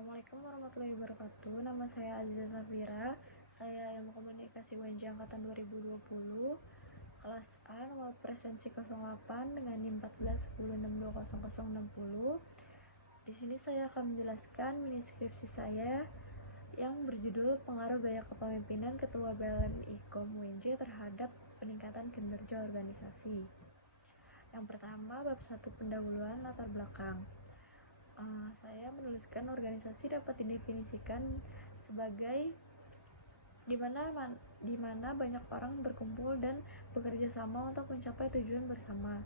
Assalamualaikum warahmatullahi wabarakatuh. Nama saya Aziza Safira. Saya Ilmu Komunikasi UNJ Angkatan 2020, kelas A, nomor presensi 08 dengan NIM 1410620060. Di sini saya akan menjelaskan mini skripsi saya yang berjudul Pengaruh Gaya Kepemimpinan Ketua BLM IKOM UNJ terhadap peningkatan kinerja organisasi. Yang pertama, bab 1 pendahuluan latar belakang. Saya menuliskan organisasi dapat didefinisikan sebagai di mana banyak orang berkumpul dan bekerja sama untuk mencapai tujuan bersama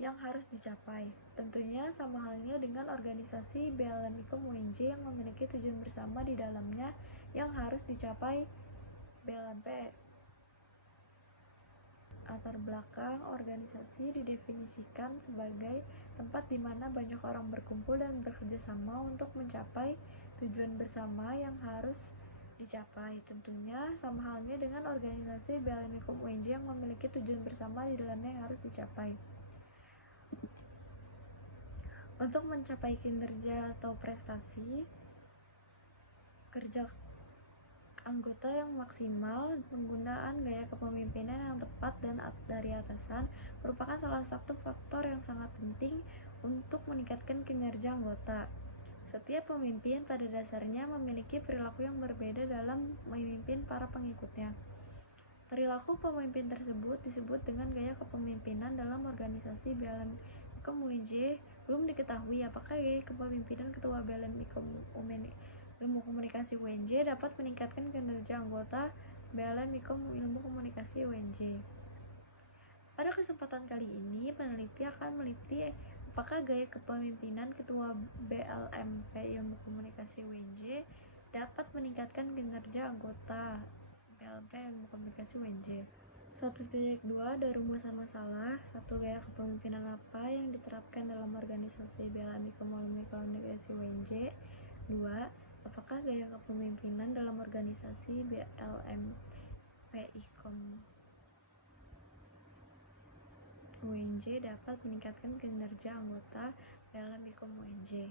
yang harus dicapai. Tentunya sama halnya dengan organisasi BLM IKOM UNJ yang memiliki tujuan bersama di dalamnya yang harus dicapai BLMP. Latar belakang organisasi didefinisikan sebagai tempat di mana banyak orang berkumpul dan bekerja sama untuk mencapai tujuan bersama yang harus dicapai. Tentunya sama halnya dengan organisasi BLM IKOM UNJ yang memiliki tujuan bersama di dalamnya yang harus dicapai. Untuk mencapai kinerja atau prestasi kerja anggota yang maksimal, penggunaan gaya kepemimpinan yang tepat dan dari atasan merupakan salah satu faktor yang sangat penting untuk meningkatkan kinerja anggota. Setiap pemimpin pada dasarnya memiliki perilaku yang berbeda dalam memimpin para pengikutnya. Perilaku pemimpin tersebut disebut dengan gaya kepemimpinan. Dalam organisasi BLM IKOM UNJ belum diketahui apakah gaya kepemimpinan ketua BLM IKOM Ilmu Komunikasi UNJ dapat meningkatkan kinerja anggota BLM IKOM Ilmu Komunikasi UNJ. Pada kesempatan kali ini, peneliti akan meneliti apakah gaya kepemimpinan ketua BLMP Ilmu Komunikasi UNJ dapat meningkatkan kinerja anggota BLMP Ilmu Komunikasi UNJ. 1.2 ada rumusan masalah. 1. Gaya kepemimpinan apa yang diterapkan dalam organisasi BLM IKOM Ilmu Komunikasi UNJ. 2. Apakah gaya kepemimpinan dalam organisasi BLMP IKOM UNJ dapat meningkatkan kinerja anggota BLM IKOM UNJ.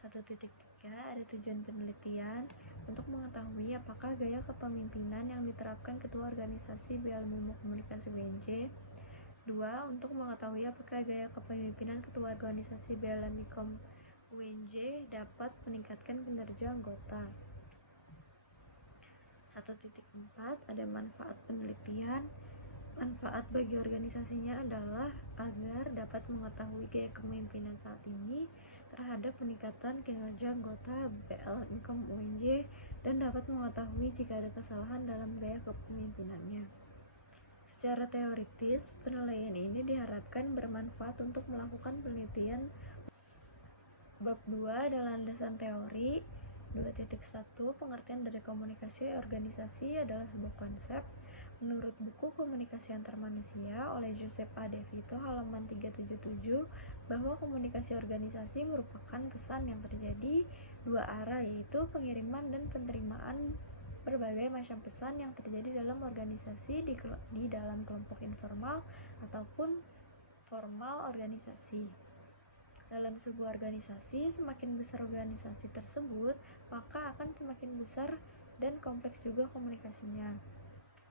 1.3 ada tujuan penelitian untuk mengetahui apakah gaya kepemimpinan yang diterapkan ketua organisasi BLM Ilmu Komunikasi UNJ. 2. Untuk mengetahui apakah gaya kepemimpinan ketua organisasi BLM IKOM UNJ dapat meningkatkan kinerja anggota. 1.4 ada manfaat penelitian. Manfaat bagi organisasinya adalah agar dapat mengetahui gaya kepemimpinan saat ini terhadap peningkatan kinerja anggota BLM IKOM UNJ dan dapat mengetahui jika ada kesalahan dalam gaya kepemimpinannya. Secara teoritis, penilaian ini diharapkan bermanfaat untuk melakukan penelitian. Bab 2 adalah landasan teori. 2.1 pengertian dari komunikasi organisasi adalah sebuah konsep. Menurut buku Komunikasi Antar Manusia oleh Joseph A. DeVito halaman 377 bahwa komunikasi organisasi merupakan pesan yang terjadi dua arah, yaitu pengiriman dan penerimaan berbagai macam pesan yang terjadi dalam organisasi di dalam kelompok informal ataupun formal organisasi. Dalam sebuah organisasi, semakin besar organisasi tersebut, maka akan semakin besar dan kompleks juga komunikasinya.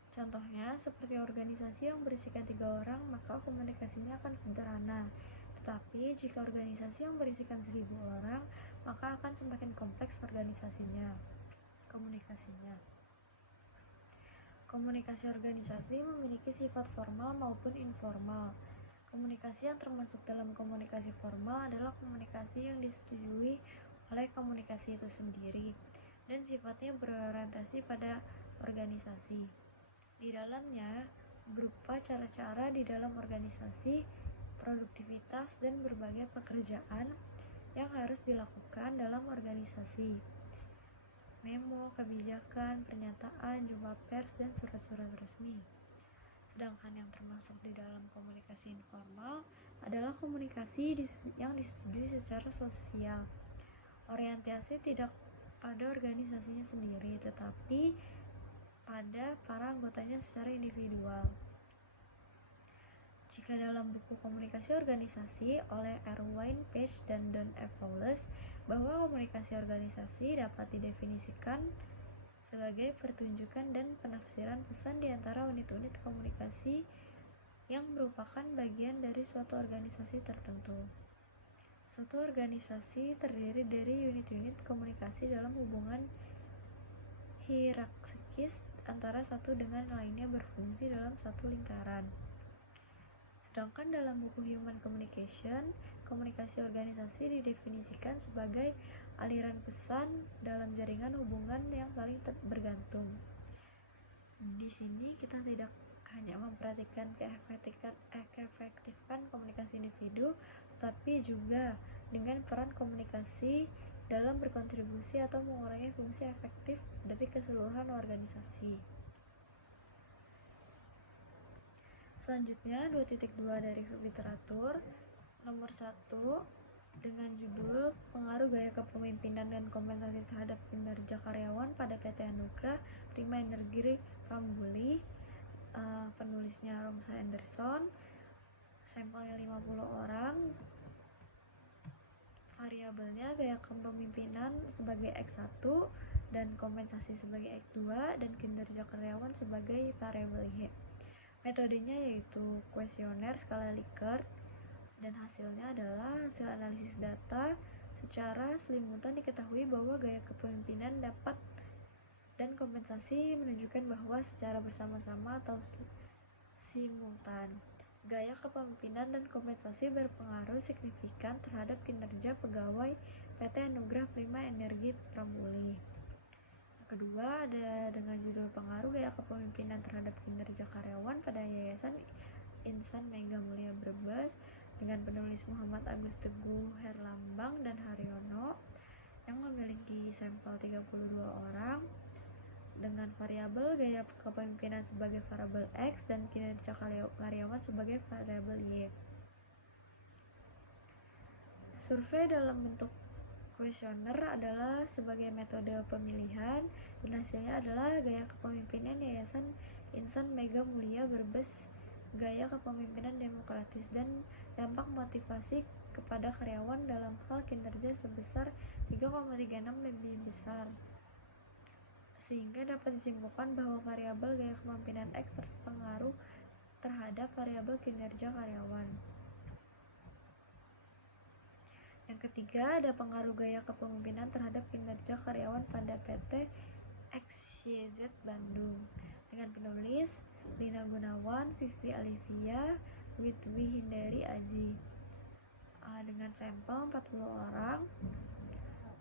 Contohnya, seperti organisasi yang berisikan 3 orang, maka komunikasinya akan sederhana. Tetapi, jika organisasi yang berisikan 1.000 orang, maka akan semakin kompleks komunikasinya. Komunikasi organisasi memiliki sifat formal maupun informal. Komunikasi yang termasuk dalam komunikasi formal adalah komunikasi yang disetujui oleh komunikasi itu sendiri dan sifatnya berorientasi pada organisasi. Di dalamnya berupa cara-cara di dalam organisasi, produktivitas, dan berbagai pekerjaan yang harus dilakukan dalam organisasi. Memo, kebijakan, pernyataan, jumpa pers, dan surat-surat resmi. Sedangkan yang termasuk di dalam komunikasi informal adalah komunikasi yang disetujui secara sosial. Orientasi tidak pada organisasinya sendiri, tetapi pada para anggotanya secara individual. Jika dalam buku Komunikasi Organisasi oleh Erwin Page dan Don F. Wallace bahwa komunikasi organisasi dapat didefinisikan sebagai pertunjukan dan penafsiran pesan di antara unit-unit komunikasi yang merupakan bagian dari suatu organisasi tertentu. Suatu organisasi terdiri dari unit-unit komunikasi dalam hubungan hierarkis antara satu dengan lainnya berfungsi dalam satu lingkaran. Sedangkan dalam buku Human Communication, komunikasi organisasi didefinisikan sebagai aliran pesan dalam jaringan hubungan yang saling bergantung. Di sini kita tidak hanya memperhatikan keefektifan komunikasi individu, tapi juga dengan peran komunikasi dalam berkontribusi atau mengurangi fungsi efektif dari keseluruhan organisasi. Selanjutnya 2.2 dari literatur nomor 1 dengan judul Pengaruh Gaya Kepemimpinan dan Kompensasi Terhadap Kinerja Karyawan pada PT Anugrah Prima Energi Prambulli. Penulisnya Romsa Anderson. Sampelnya 50 orang. Variabelnya gaya kepemimpinan sebagai X1 dan kompensasi sebagai X2 dan kinerja karyawan sebagai variabel Y. Metodenya yaitu kuesioner skala Likert dan hasilnya adalah hasil analisis data. Secara selimutan diketahui bahwa gaya kepemimpinan dapat dan kompensasi menunjukkan bahwa secara bersama-sama atau simultan gaya kepemimpinan dan kompensasi berpengaruh signifikan terhadap kinerja pegawai PT Anugrah Prima Energi Prambulli. Kedua ada dengan judul Pengaruh Gaya Kepemimpinan Terhadap Kinerja Karyawan pada Yayasan Insan Mega Mulia Brebes dengan penulis Muhammad Agus Teguh Herlambang dan Haryono yang memiliki sampel 32 orang dengan variabel gaya kepemimpinan sebagai variabel X dan kinerja karyawan sebagai variabel Y. Survei dalam bentuk kuesioner adalah sebagai metode pemilihan dan hasilnya adalah gaya kepemimpinan Yayasan Insan Mega Mulia Brebes, gaya kepemimpinan demokratis dan dampak motivasi kepada karyawan dalam hal kinerja sebesar 3,36 lebih besar, sehingga dapat disimpulkan bahwa variabel gaya kepemimpinan X terpengaruh terhadap variabel kinerja karyawan. Yang ketiga ada pengaruh gaya kepemimpinan terhadap kinerja karyawan pada PT XYZ Bandung dengan penulis Lina Gunawan, Vivi Alivia, Witwi Hindari Aji dengan sampel 40 orang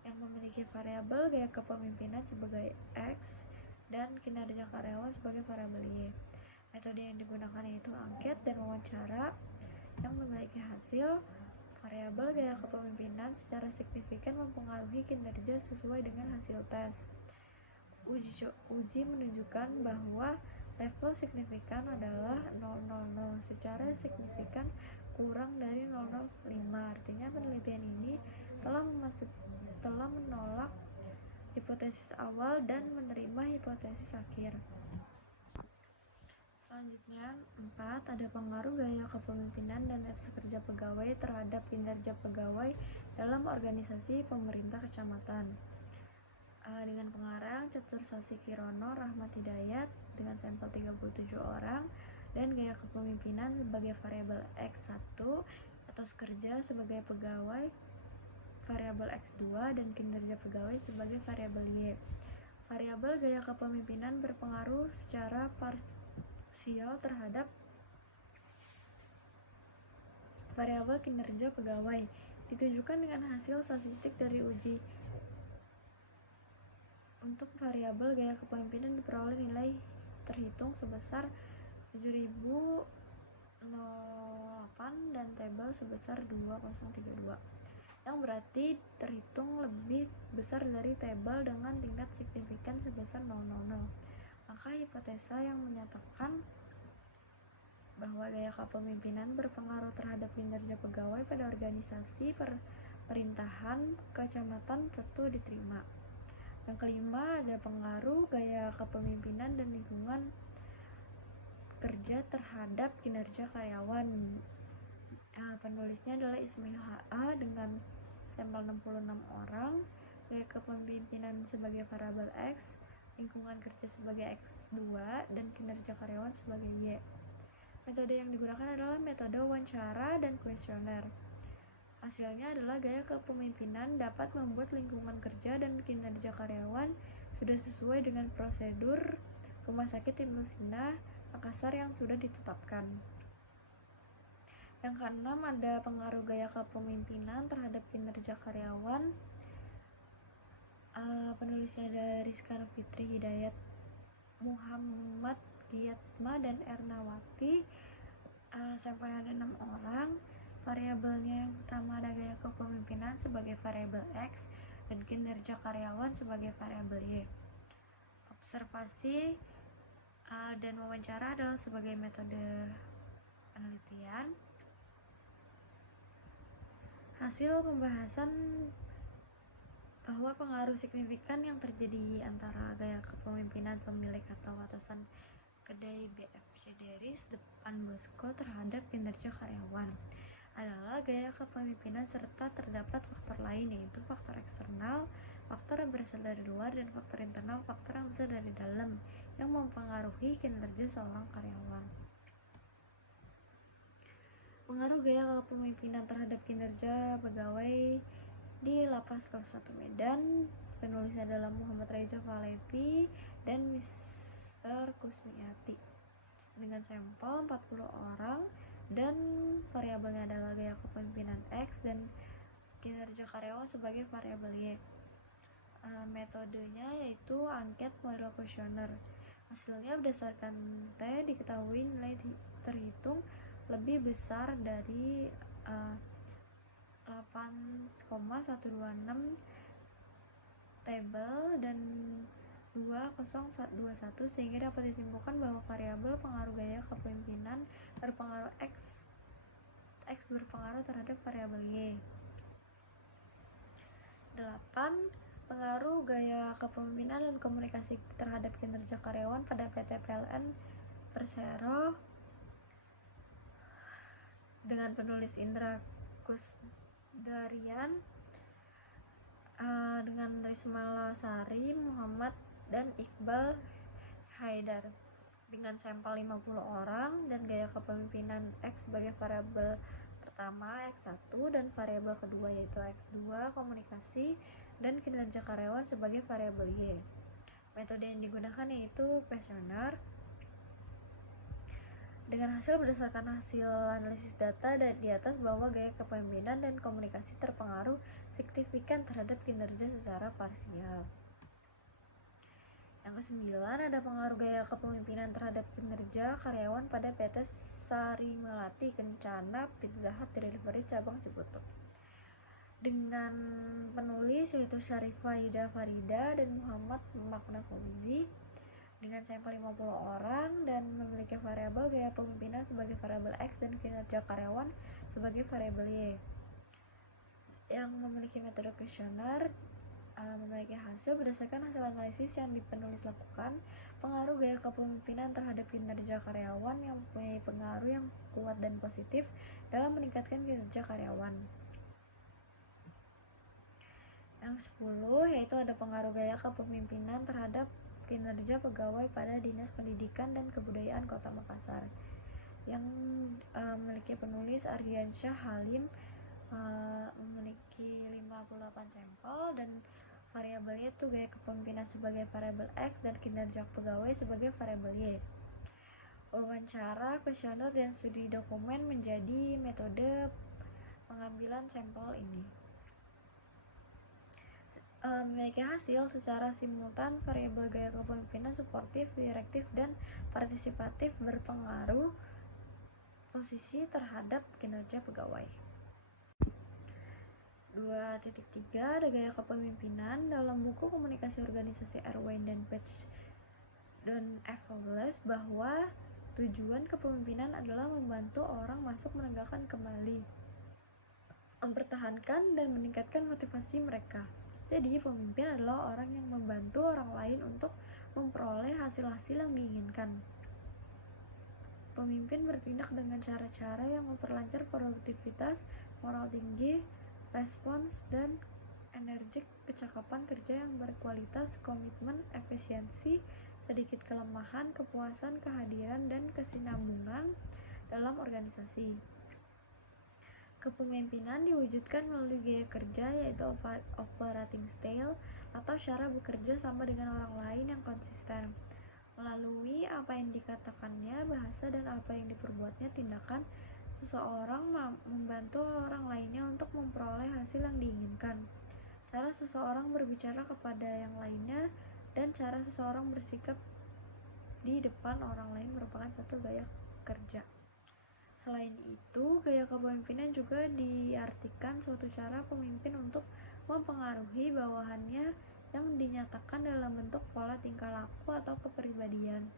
yang memiliki variabel gaya kepemimpinan sebagai X dan kinerja karyawan sebagai variabel Y. Metode yang digunakan yaitu angket dan wawancara yang memiliki hasil variabel gaya kepemimpinan secara signifikan mempengaruhi kinerja sesuai dengan hasil tes. Uji menunjukkan bahwa level signifikan adalah 000 secara signifikan kurang dari 0,05. Artinya penelitian ini telah menolak hipotesis awal dan menerima hipotesis akhir. Selanjutnya 4 ada pengaruh gaya kepemimpinan dan etos kerja pegawai terhadap kinerja pegawai dalam organisasi pemerintah kecamatan dengan pengarang Catur Sasi Kirono Rahmat Hidayat dengan sampel 37 orang dan gaya kepemimpinan sebagai variabel X1, etos kerja sebagai pegawai variabel X2 dan kinerja pegawai sebagai variabel Y. Variabel gaya kepemimpinan berpengaruh secara parsial terhadap variabel kinerja pegawai ditunjukkan dengan hasil statistik dari uji. Untuk variabel gaya kepemimpinan diperoleh nilai terhitung sebesar 7008 dan tabel sebesar 2032 yang berarti terhitung lebih besar dari tabel dengan tingkat signifikan sebesar 000. Maka hipotesa yang menyatakan bahwa gaya kepemimpinan berpengaruh terhadap kinerja pegawai pada organisasi pemerintahan kecamatan tentu diterima. Yang kelima ada pengaruh gaya kepemimpinan dan lingkungan kerja terhadap kinerja karyawan. Penulisnya adalah Ismail H.A. dengan sampel 66 orang, gaya kepemimpinan sebagai variabel X, lingkungan kerja sebagai X2, dan kinerja karyawan sebagai Y. Metode yang digunakan adalah metode wawancara dan kuesioner. Hasilnya adalah gaya kepemimpinan dapat membuat lingkungan kerja dan kinerja karyawan sudah sesuai dengan prosedur Rumah Sakit Ibnu Sina, Makassar yang sudah ditetapkan. Yang keenam, ada pengaruh gaya kepemimpinan terhadap kinerja karyawan. Penulisnya ada Rizkan Fitri Hidayat, Muhammad Giyatma, dan Ernawati. Sampelnya ada 6 orang. Variabelnya yang pertama ada gaya kepemimpinan sebagai variabel X dan kinerja karyawan sebagai variabel Y. Observasi dan wawancara adalah sebagai metode penelitian. Hasil pembahasan bahwa pengaruh signifikan yang terjadi antara gaya kepemimpinan pemilik atau atasan kedai BFC Deris depan Bosco terhadap kinerja karyawan adalah gaya kepemimpinan serta terdapat faktor lain, yaitu faktor eksternal, faktor yang berasal dari luar, dan faktor internal, faktor yang berasal dari dalam, yang mempengaruhi kinerja seorang karyawan. Pengaruh gaya kepemimpinan terhadap kinerja pegawai di Lapas Kelas 1 Medan. Penulisnya adalah Muhammad Reza Falevi dan Mr. Kusmiati. Dengan sampel 40 orang dan variabelnya adalah gaya kepemimpinan X dan kinerja karyawan sebagai variabel Y. Metodenya yaitu angket model kuesioner. Hasilnya berdasarkan T diketahui nilai terhitung lebih besar dari 8,126 tabel dan 2021, sehingga dapat disimpulkan bahwa variabel pengaruh gaya kepemimpinan berpengaruh X berpengaruh terhadap variabel Y. 8. Pengaruh gaya kepemimpinan dan komunikasi terhadap kinerja karyawan pada PT PLN Persero dengan penulis Indra Kusdarian, dengan Rismala Sari, Muhammad, dan Iqbal Haidar. Dengan sampel 50 orang dan gaya kepemimpinan X sebagai variabel pertama X1 dan variabel kedua yaitu X2 komunikasi dan kinerja karyawan sebagai variabel Y. Metode yang digunakan yaitu kuesioner. Dengan hasil berdasarkan hasil analisis data di atas bahwa gaya kepemimpinan dan komunikasi terpengaruh signifikan terhadap kinerja secara parsial. Yang ke-9 ada pengaruh gaya kepemimpinan terhadap kinerja karyawan pada PT Sari Melati Kencana Pizza Hut Delivery cabang Ciputuk. Dengan penulis yaitu Syarifah Ida Farida dan Muhammad Makna Fauzi, dengan sampel 50 orang dan memiliki variabel gaya kepemimpinan sebagai variabel X dan kinerja karyawan sebagai variabel Y. Yang memiliki metode kuesioner memiliki hasil berdasarkan hasil analisis yang penulis lakukan. Pengaruh gaya kepemimpinan terhadap kinerja karyawan yang mempunyai pengaruh yang kuat dan positif dalam meningkatkan kinerja karyawan. Yang 10 yaitu ada pengaruh gaya kepemimpinan terhadap kinerja pegawai pada Dinas Pendidikan dan Kebudayaan Kota Makassar, yang memiliki penulis Ardiansyah Halim, memiliki 58 sampel dan variabelnya itu gaya kepemimpinan sebagai variabel X dan kinerja pegawai sebagai variabel Y. Wawancara, kuesioner, dan studi dokumen menjadi metode pengambilan sampel ini. Memiliki hasil secara simultan variabel gaya kepemimpinan suportif, direktif, dan partisipatif berpengaruh posisi terhadap kinerja pegawai. 2.3 ada gaya kepemimpinan. Dalam buku Komunikasi Organisasi Erwin dan Page dan F. Wallace bahwa tujuan kepemimpinan adalah membantu orang masuk menegakkan kembali, mempertahankan dan meningkatkan motivasi mereka. Jadi pemimpin adalah orang yang membantu orang lain untuk memperoleh hasil-hasil yang diinginkan. Pemimpin bertindak dengan cara-cara yang memperlancar produktivitas, moral tinggi, respons, dan energik, kecakapan kerja yang berkualitas, komitmen, efisiensi, sedikit kelemahan, kepuasan, kehadiran, dan kesinambungan dalam organisasi. Kepemimpinan diwujudkan melalui gaya kerja, yaitu operating style atau cara bekerja sama dengan orang lain yang konsisten. Melalui apa yang dikatakannya, bahasa, dan apa yang diperbuatnya, tindakan, seseorang membantu orang lainnya untuk memperoleh hasil yang diinginkan. Cara seseorang berbicara kepada yang lainnya dan cara seseorang bersikap di depan orang lain merupakan satu gaya kerja. Selain itu, gaya kepemimpinan juga diartikan suatu cara pemimpin untuk mempengaruhi bawahannya yang dinyatakan dalam bentuk pola tingkah laku atau kepribadian.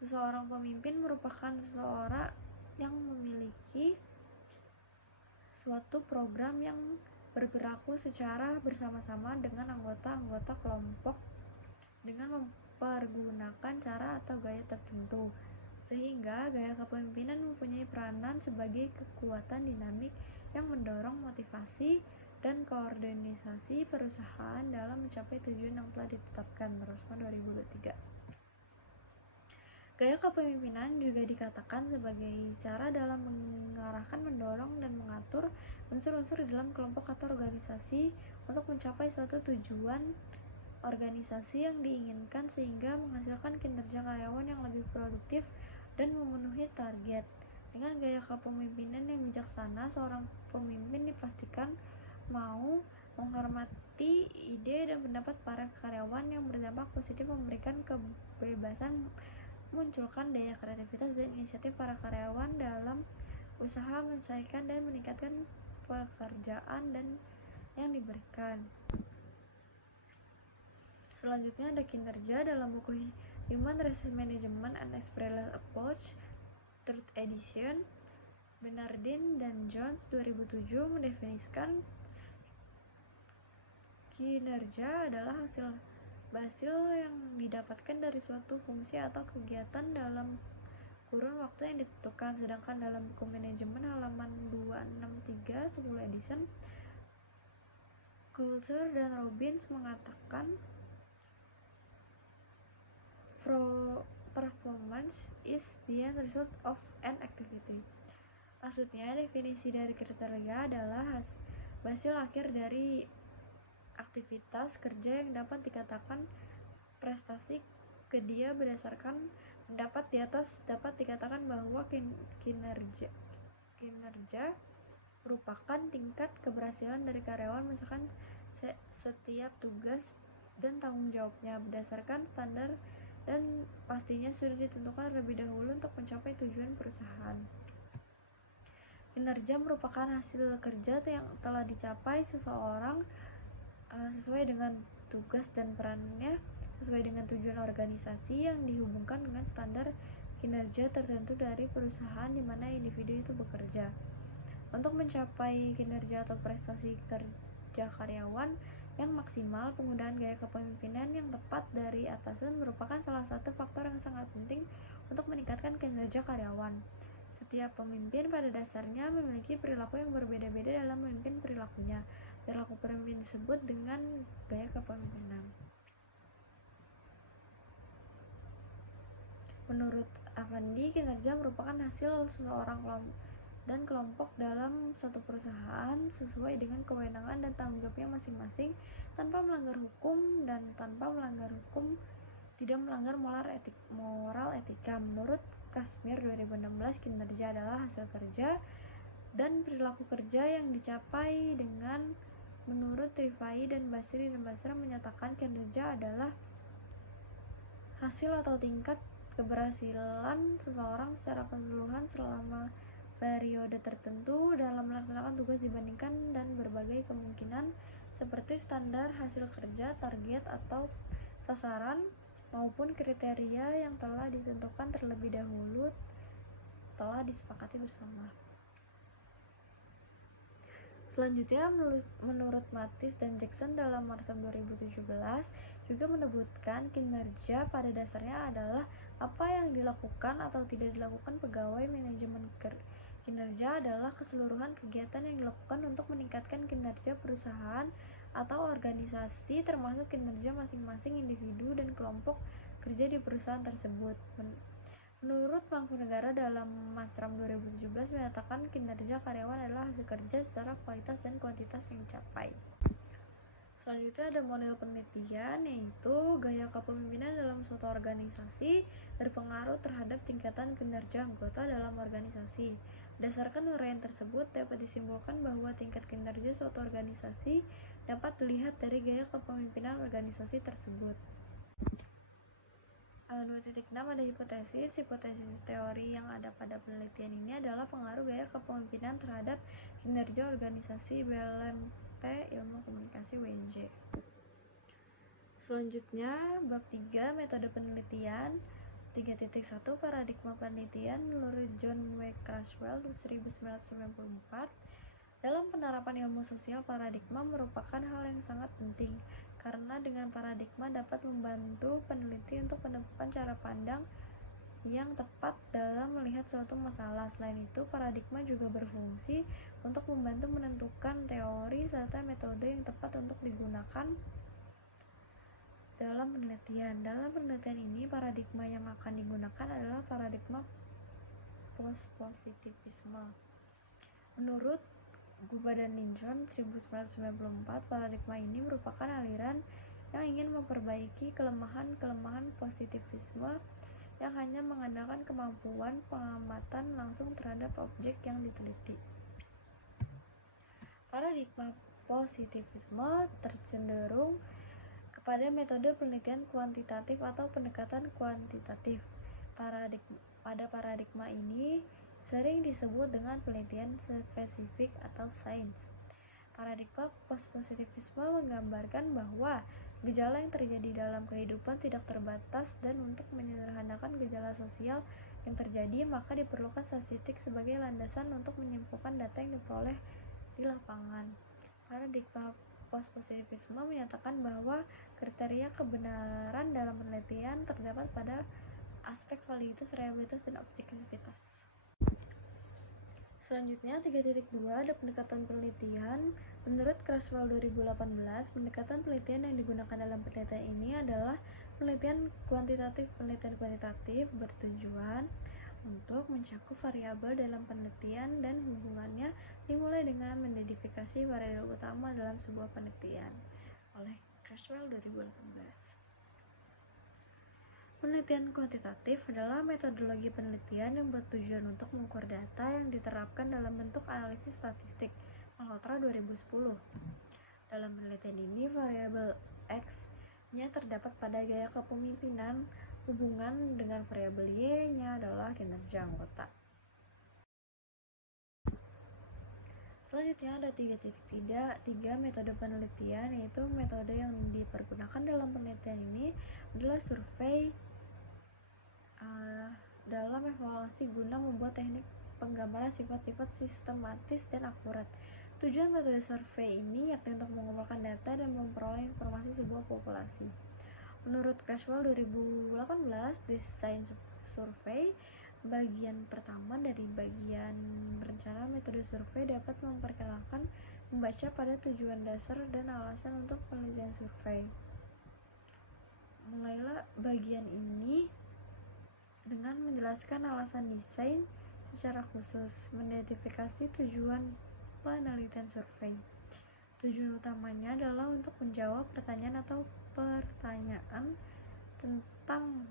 Seseorang pemimpin merupakan seseorang yang memiliki suatu program yang berperilaku secara bersama-sama dengan anggota-anggota kelompok dengan mempergunakan cara atau gaya tertentu, sehingga gaya kepemimpinan mempunyai peranan sebagai kekuatan dinamik yang mendorong motivasi dan koordinasi perusahaan dalam mencapai tujuan yang telah ditetapkan. Rosman 2023. Gaya kepemimpinan juga dikatakan sebagai cara dalam mengarahkan, mendorong, dan mengatur unsur-unsur di dalam kelompok atau organisasi untuk mencapai suatu tujuan organisasi yang diinginkan sehingga menghasilkan kinerja karyawan yang lebih produktif dan memenuhi target. Dengan gaya kepemimpinan yang bijaksana, seorang pemimpin dipastikan mau menghormati ide dan pendapat para karyawan yang berdampak positif, memberikan kebebasan, munculkan daya kreativitas dan inisiatif para karyawan dalam usaha menyelesaikan dan meningkatkan pekerjaan dan yang diberikan. Selanjutnya ada kinerja dalam buku Human Resource Management and Experiential Approach 3rd edition. Bernardin dan Jones 2007 mendefinisikan kinerja adalah hasil yang didapatkan dari suatu fungsi atau kegiatan dalam kurun waktu yang ditentukan. Sedangkan dalam buku manajemen halaman 263 10 edition, Coulter dan Robbins mengatakan performance is the end result of an activity. Maksudnya, definisi dari kriteria adalah hasil akhir dari aktivitas kerja yang dapat dikatakan prestasi ke dia. Berdasarkan pendapat di atas, dapat dikatakan bahwa kinerja merupakan tingkat keberhasilan dari karyawan, misalkan setiap tugas dan tanggung jawabnya berdasarkan standar dan pastinya sudah ditentukan terlebih dahulu untuk mencapai tujuan perusahaan. Kinerja merupakan hasil kerja yang telah dicapai seseorang sesuai dengan tugas dan perannya, sesuai dengan tujuan organisasi yang dihubungkan dengan standar kinerja tertentu dari perusahaan di mana individu itu bekerja. Untuk mencapai kinerja atau prestasi kerja karyawan yang maksimal, penggunaan gaya kepemimpinan yang tepat dari atasan merupakan salah satu faktor yang sangat penting untuk meningkatkan kinerja karyawan. Setiap pemimpin pada dasarnya memiliki perilaku yang berbeda-beda dalam memimpin perilakunya. Perilaku pemimpin disebut dengan gaya kepemimpinan. Menurut Affandi, kinerja merupakan hasil seseorang dan kelompok dalam satu perusahaan sesuai dengan kewenangan dan tanggung jawabnya masing-masing, tanpa melanggar hukum dan tanpa melanggar hukum tidak melanggar moral etika. Menurut Kashmir 2016, kinerja adalah hasil kerja dan perilaku kerja yang dicapai dengan. Menurut Rifai dan Basri menyatakan kinerja adalah hasil atau tingkat keberhasilan seseorang secara keseluruhan selama periode tertentu dalam melaksanakan tugas dibandingkan dan berbagai kemungkinan seperti standar hasil kerja, target atau sasaran, maupun kriteria yang telah ditentukan terlebih dahulu telah disepakati bersama. Selanjutnya, menurut Mathis dan Jackson dalam Marsam 2017 juga menyebutkan kinerja pada dasarnya adalah apa yang dilakukan atau tidak dilakukan pegawai manajemen Kinerja adalah keseluruhan kegiatan yang dilakukan untuk meningkatkan kinerja perusahaan atau organisasi, termasuk kinerja masing-masing individu dan kelompok kerja di perusahaan tersebut. Menurut Mangkunegara dalam Masram 2017 menyatakan kinerja karyawan adalah hasil kerja secara kualitas dan kuantitas yang dicapai. Selanjutnya ada model penelitian, yaitu gaya kepemimpinan dalam suatu organisasi berpengaruh terhadap tingkatan kinerja anggota dalam organisasi. Berdasarkan uraian tersebut, dapat disimpulkan bahwa tingkat kinerja suatu organisasi dapat dilihat dari gaya kepemimpinan organisasi tersebut. 2.6 ada hipotesis. Hipotesis teori yang ada pada penelitian ini adalah pengaruh gaya kepemimpinan terhadap kinerja organisasi BLMT Ilmu Komunikasi UNJ. Selanjutnya, bab 3 metode penelitian. 3.1 paradigma penelitian menurut John W. Creswell 1994. Dalam penerapan ilmu sosial, paradigma merupakan hal yang sangat penting karena dengan paradigma dapat membantu peneliti untuk menemukan cara pandang yang tepat dalam melihat suatu masalah. Selain itu, paradigma juga berfungsi untuk membantu menentukan teori serta metode yang tepat untuk digunakan dalam penelitian. Dalam penelitian ini, paradigma yang akan digunakan adalah paradigma post-positivisme. Menurut Guba dan Lincoln 1994, paradigma ini merupakan aliran yang ingin memperbaiki kelemahan-kelemahan positivisme yang hanya mengandalkan kemampuan pengamatan langsung terhadap objek yang diteliti. Paradigma positivisme tercenderung kepada metode penelitian kuantitatif atau pendekatan kuantitatif. Pada paradigma ini sering disebut dengan penelitian spesifik atau sains. Paradigma post-positivisme menggambarkan bahwa gejala yang terjadi dalam kehidupan tidak terbatas dan untuk menyederhanakan gejala sosial yang terjadi maka diperlukan statistik sebagai landasan untuk menyimpulkan data yang diperoleh di lapangan. Paradigma post-positivisme menyatakan bahwa kriteria kebenaran dalam penelitian terdapat pada aspek validitas, reliabilitas, dan objektivitas. Selanjutnya 3.2 ada pendekatan penelitian. Menurut Creswell 2018, pendekatan penelitian yang digunakan dalam penelitian ini adalah penelitian kuantitatif. Penelitian kuantitatif bertujuan untuk mencakup variabel dalam penelitian dan hubungannya dimulai dengan mengidentifikasi variabel utama dalam sebuah penelitian oleh Creswell 2018. Penelitian kuantitatif adalah metodologi penelitian yang bertujuan untuk mengukur data yang diterapkan dalam bentuk analisis statistik. Malhotra 2010. Dalam penelitian ini, variabel X-nya terdapat pada gaya kepemimpinan. Hubungan dengan variabel Y-nya adalah kinerja anggota. Selanjutnya ada 3.3 metode penelitian, yaitu metode yang dipergunakan dalam penelitian ini adalah survei dalam evaluasi guna membuat teknik penggambaran sifat-sifat sistematis dan akurat. Tujuan metode survei ini yakni untuk mengumpulkan data dan memperoleh informasi sebuah populasi. Menurut Creswell 2018, desain survei bagian pertama dari bagian rencana metode survei dapat memperkenalkan membaca pada tujuan dasar dan alasan untuk penelitian survei. Mulailah bagian ini dengan menjelaskan alasan desain secara khusus, mengidentifikasi tujuan penelitian survei. Tujuan utamanya adalah untuk menjawab pertanyaan tentang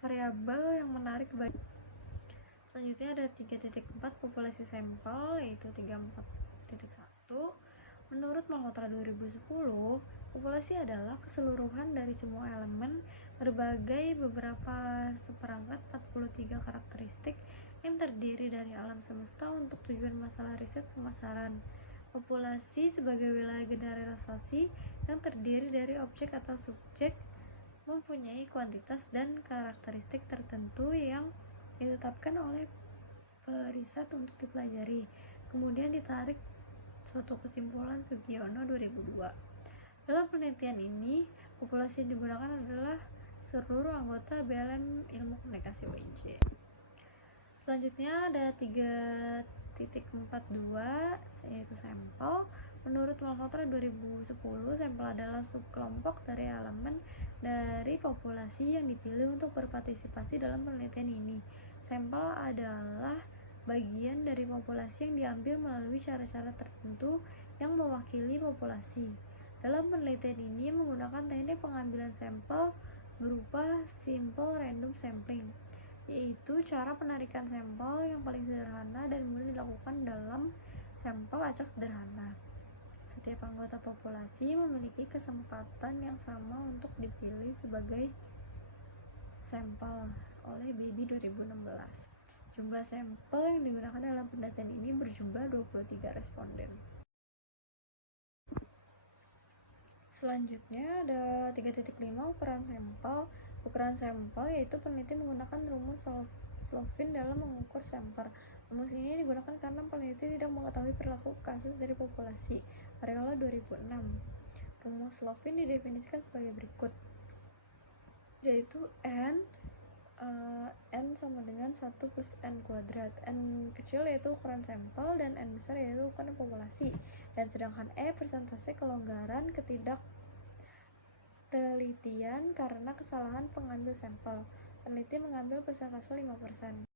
variabel yang menarik bagi. Selanjutnya ada 3.4 populasi sampel, yaitu 34.1. Menurut Malhotra 2010, populasi adalah keseluruhan dari semua elemen berbagai beberapa seperangkat 43 karakteristik yang terdiri dari alam semesta untuk tujuan masalah riset pemasaran. Populasi sebagai wilayah generalisasi yang terdiri dari objek atau subjek mempunyai kuantitas dan karakteristik tertentu yang ditetapkan oleh periset untuk dipelajari, kemudian ditarik suatu kesimpulan. Sugiono 2002. Dalam penelitian ini, populasi yang digunakan adalah seluruh anggota BLM Ilmu Komunikasi UNJ. Selanjutnya ada 3.42 yaitu sampel. Menurut Malhotra 2010, sampel adalah subkelompok dari elemen dari populasi yang dipilih untuk berpartisipasi dalam penelitian ini. Sampel adalah bagian dari populasi yang diambil melalui cara-cara tertentu yang mewakili populasi. Dalam penelitian ini menggunakan teknik pengambilan sampel berupa simple random sampling, yaitu cara penarikan sampel yang paling sederhana dan mudah dilakukan dalam sampel acak sederhana. Setiap anggota populasi memiliki kesempatan yang sama untuk dipilih sebagai sampel oleh Bibi 2016. Jumlah sampel yang digunakan dalam penelitian ini berjumlah 23 responden. Selanjutnya ada 3.5 ukuran sampel. Ukuran sampel yaitu peneliti menggunakan rumus Slovin dalam mengukur sampel. Rumus ini digunakan karena peneliti tidak mengetahui perilaku kasus dari populasi. Variola 2006. Rumus Slovin didefinisikan sebagai berikut, yaitu N sama dengan 1 plus N kuadrat. N kecil yaitu ukuran sampel dan N besar yaitu ukuran populasi. Dan sedangkan E persentase kelonggaran ketidaktelitian karena kesalahan pengambil sampel. Peneliti mengambil persentase 5%.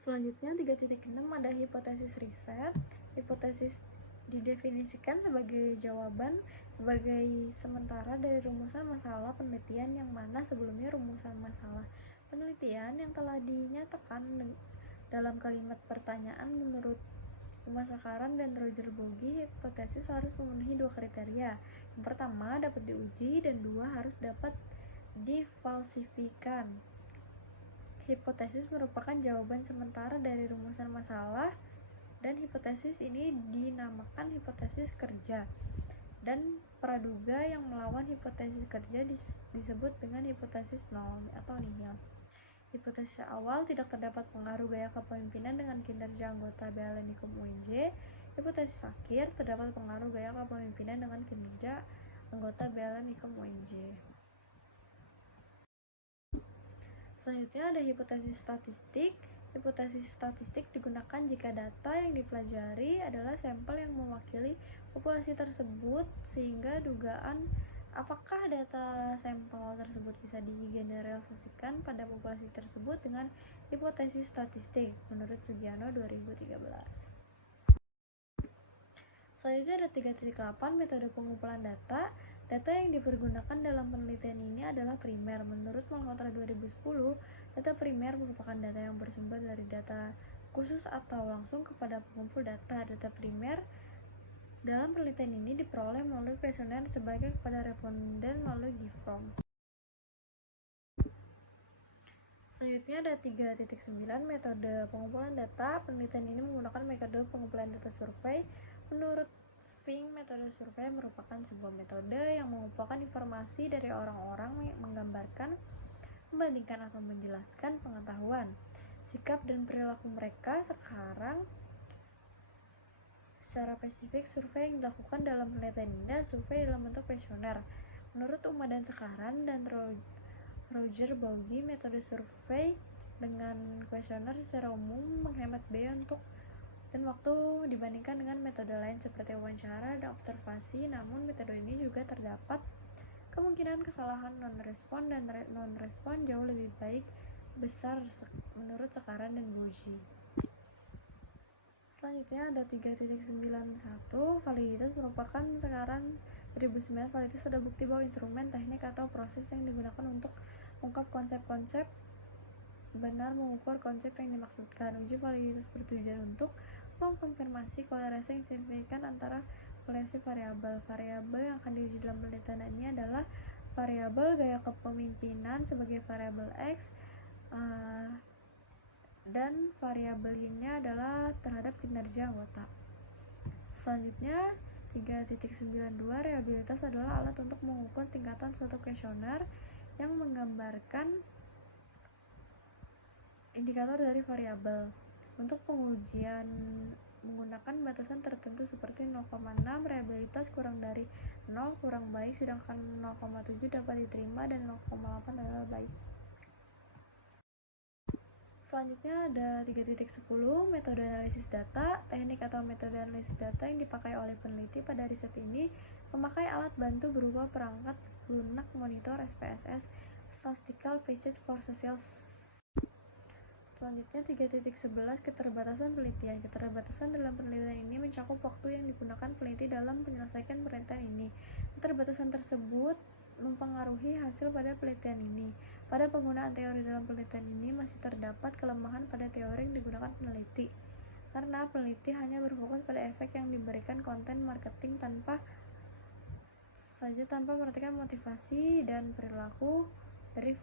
Selanjutnya 3.6 ada hipotesis riset. Hipotesis didefinisikan sebagai jawaban sebagai sementara dari rumusan masalah penelitian yang mana sebelumnya rumusan masalah penelitian yang telah dinyatakan dalam kalimat pertanyaan. Menurut Uma Sakaran dan Roger Bogi, hipotesis harus memenuhi 2 kriteria. Yang pertama dapat diuji dan 2 harus dapat difalsifikan. Hipotesis merupakan jawaban sementara dari rumusan masalah dan hipotesis ini dinamakan hipotesis kerja. Dan praduga yang melawan hipotesis kerja disebut dengan hipotesis nol atau nihil. Hipotesis awal tidak terdapat pengaruh gaya kepemimpinan dengan kinerja anggota BLN Nikom UNJ. Hipotesis akhir terdapat pengaruh gaya kepemimpinan dengan kinerja anggota BLN Nikom UNJ. Selanjutnya ada hipotesis statistik. Hipotesis statistik digunakan jika data yang dipelajari adalah sampel yang mewakili populasi tersebut, sehingga dugaan apakah data sampel tersebut bisa digeneralisasikan pada populasi tersebut dengan hipotesis statistik menurut Sugiano 2013. Selanjutnya ada 3.8 metode pengumpulan data. Data yang dipergunakan dalam penelitian ini adalah primer. Menurut Malhotra 2010, data primer merupakan data yang bersumber dari data khusus atau langsung kepada pengumpul data. Data primer dalam penelitian ini diperoleh melalui kuesioner sebagai kepada responden melalui GIFROM. Selanjutnya ada 3.9 metode pengumpulan data. Penelitian ini menggunakan metode pengumpulan data survei. Menurut Fink, metode survei merupakan sebuah metode yang mengumpulkan informasi dari orang-orang, menggambarkan, membandingkan atau menjelaskan pengetahuan, sikap dan perilaku mereka. Secara spesifik, survei yang dilakukan dalam penelitian ini adalah survei dalam bentuk kuesioner. Menurut Uma dan Sakaran dan Roger Bogi, metode survei dengan kuesioner secara umum menghemat biaya dan waktu dibandingkan dengan metode lain seperti wawancara dan observasi. Namun metode ini juga terdapat kemungkinan kesalahan non-respon dan non-respon jauh lebih besar menurut Sakaran dan Bogi. Selanjutnya ada 3.91 validitas merupakan Sakaran 2009. Validitas ada bukti bahwa instrumen, teknik, atau proses yang digunakan untuk mengungkap konsep-konsep benar mengukur konsep yang dimaksudkan. Uji validitas bertujuan untuk mengkonfirmasi kolerasi yang signifikan antara kolerasi variabel. Variabel yang akan diuji dalam penelitian ini adalah variabel gaya kepemimpinan sebagai variabel X, dan variabel Y-nya adalah terhadap kinerja anggota. Selanjutnya 3.92 reliabilitas adalah alat untuk mengukur tingkatan suatu kuesioner yang menggambarkan indikator dari variabel. Untuk pengujian menggunakan batasan tertentu seperti 0,6 reliabilitas kurang dari 0 kurang baik, sedangkan 0,7 dapat diterima dan 0,8 adalah baik. Selanjutnya ada 3.10 metode analisis data. Teknik atau metode analisis data yang dipakai oleh peneliti pada riset ini memakai alat bantu berupa perangkat lunak monitor SPSS Statistical Package for Social. Selanjutnya 3.11 keterbatasan penelitian. Keterbatasan dalam penelitian ini mencakup waktu yang digunakan peneliti dalam menyelesaikan penelitian ini. Keterbatasan tersebut mempengaruhi hasil pada penelitian ini. Pada penggunaan teori dalam penelitian ini masih terdapat kelemahan pada teori yang digunakan peneliti, karena peneliti hanya berfokus pada efek yang diberikan konten marketing tanpa memperhatikan motivasi dan perilaku dari